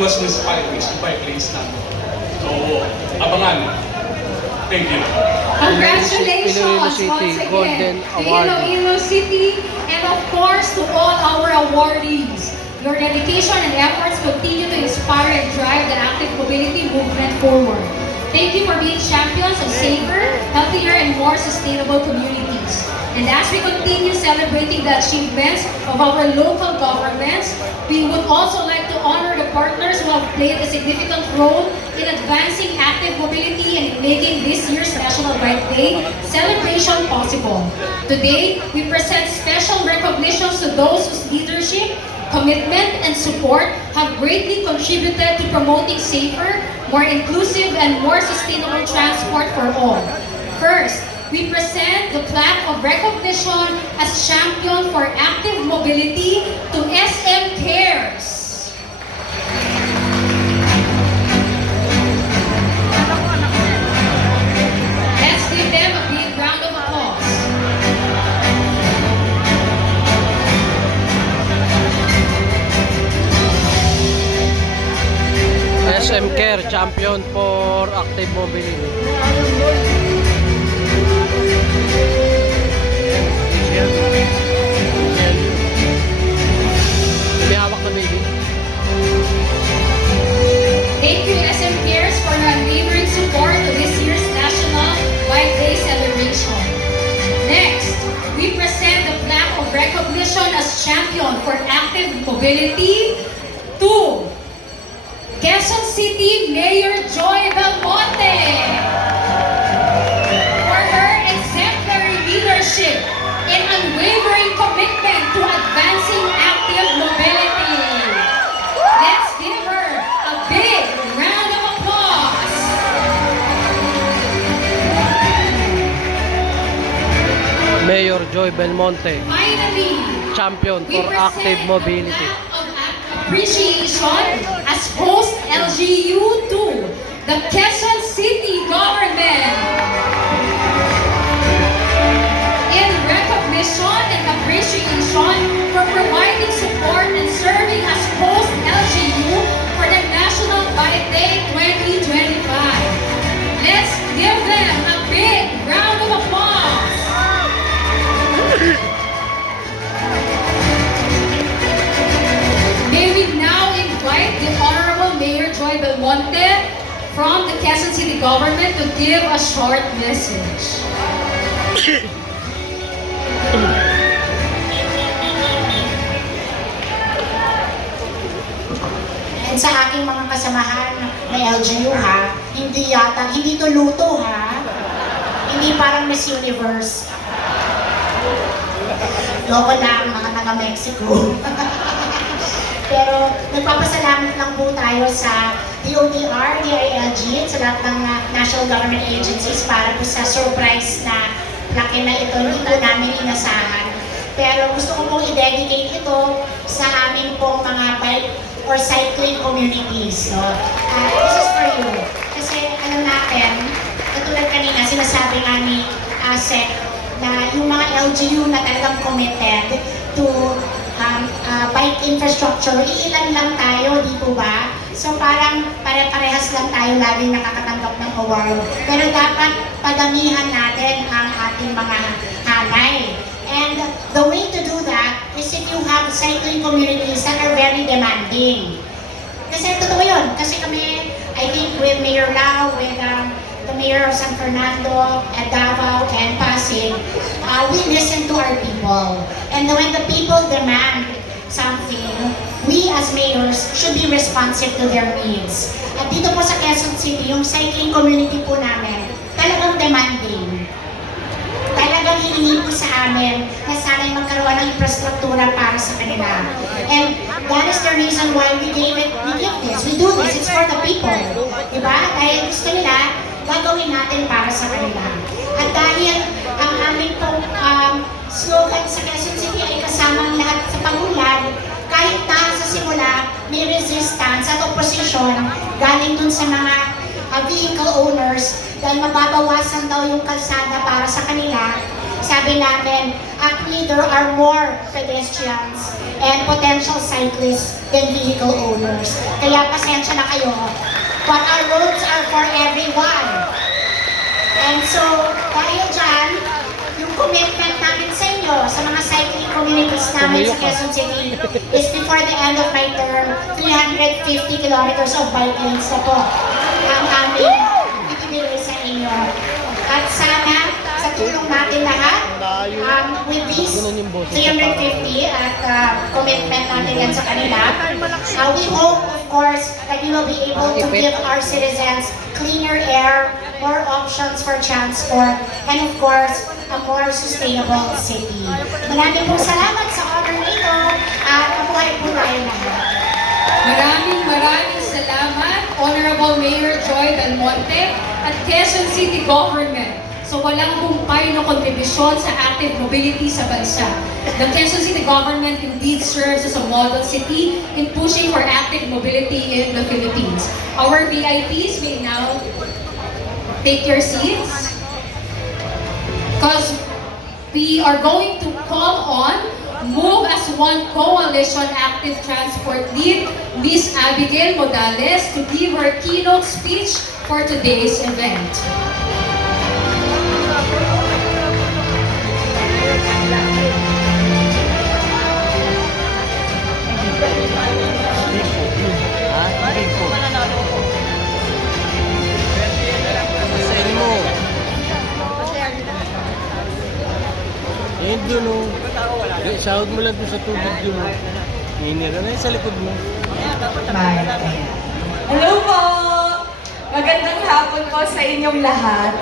iwas ng bike lanes natin. So, abangan. Thank you. Congratulations Iloilo City once again Golden to Award. Iloilo City, and of course to all our awardees. Your dedication and efforts continue to inspire and drive the active mobility movement forward. Thank you for being champions of safer, healthier, and more sustainable communities. And as we continue celebrating the achievements of our local governments, we would also like to honor the partners who have played a significant role in advancing active mobility and in making this year's National Bike Day celebration possible. Today, we present special recognitions to those whose leadership, commitment, and support have greatly contributed to promoting safer, more inclusive, and more sustainable transport for all. First, we present the plaque of recognition as champion for active mobility to SM Cares. Let's give them a big round of applause. SM Care champion for active mobility. May hawak na baby. Thank you, SM Cares, for your unwavering support to this year's National Bike Day celebration. Next, we present the plaque of recognition as champion for active mobility to Quezon City Mayor Joy Belmonte for her exemplary leadership and unwavering commitment to advancing active mobility. Let's give her a big round of applause. Mayor Joy Belmonte, Finally, champion we for present active mobility. an act of appreciation as host LGU to the Quezon City government. In recognition and appreciation for providing support and serving as host LGU for the National Bike Day 2025. Let's give them a big round of applause. May we now invite the Honorable Mayor Joy Belmonte from the Quezon City government to give a short message. And sa aking mga kasamahan na LGU ha, hindi to luto ha, hindi parang Miss Universe. Loko lang mga taga-Mexico. Pero nagpapasalamat lang po tayo sa DOTR, DILG, at sa lahat ng national government agencies para po sa surprise na laki na ito, hindi po namin inasahan. Pero gusto ko pong i-dedicate ito sa aming pong mga bike or cycling communities. No? This is for you. Kasi alam natin, katulad kanina, sinasabi nga ni ASEC na yung mga LGU na talagang committed to bike infrastructure, iilan lang tayo, di po ba? So parang pare-parehas lang tayo laging nakakatanggap ng award. Pero dapat padamihan natin ang ating mga hanay. And the way to do that is if you have cycling communities that are very demanding. Kasi totoo yun. Kasi kami, I think with Mayor Lau, with the Mayor of San Fernando, and Davao, and Pasig, we listen to our people. And when the people demand something, we as mayors should be responsive to their needs. At dito po sa Quezon City, yung cycling community po namin, talagang demanding. Talagang hiningi po sa amin na sana'y magkaroon ng infrastruktura para sa kanila. And that is the reason why we give this. We do this. It's for the people. Diba? Dahil gusto nila, gagawin natin para sa kanila. At dahil ang aming pong slogan sa Quezon City ay kasama ang lahat sa pagulan, kahit na sa simula may resistance at opposition galing dun sa mga vehicle owners dahil mababawasan daw yung kalsada para sa kanila, sabi namin, actually there are more pedestrians and potential cyclists than vehicle owners. Kaya pasensya na kayo, but our roads are for everyone. And so, dahil dyan, yung commitment namin sa inyo, sa mga cycling communities namin sa Quezon City, is before the end of my term, 350 kilometers of bike lanes na po ang aming ibibigay sa inyo. At sana, sa tulong natin lahat, with these 350 at commitment natin yan sa kanila, we hope, of course, that we will be able to give our citizens cleaner air, more options for transport, and of course, a more sustainable city. Maraming pong salamat sa honor nito at mabuhay po tayo lahat. Maraming salamat, Honorable Mayor Joy Belmonte at Quezon City Government. So walang humpay na kontribusyon sa active mobility sa bansa. The Quezon City Government indeed serves as a model city in pushing for active mobility in the Philippines. Our VIPs may now take your seats because we are going to call on Move as One Coalition Active Transport Lead, Ms. Abigail Modales, to give her keynote speech for today's event. Send mo. Yan dun o. Sahod mo lang dun sa tubig dun o. Hinira na yun sa likod mo. Hello po! Magandang hapon po sa inyong lahat.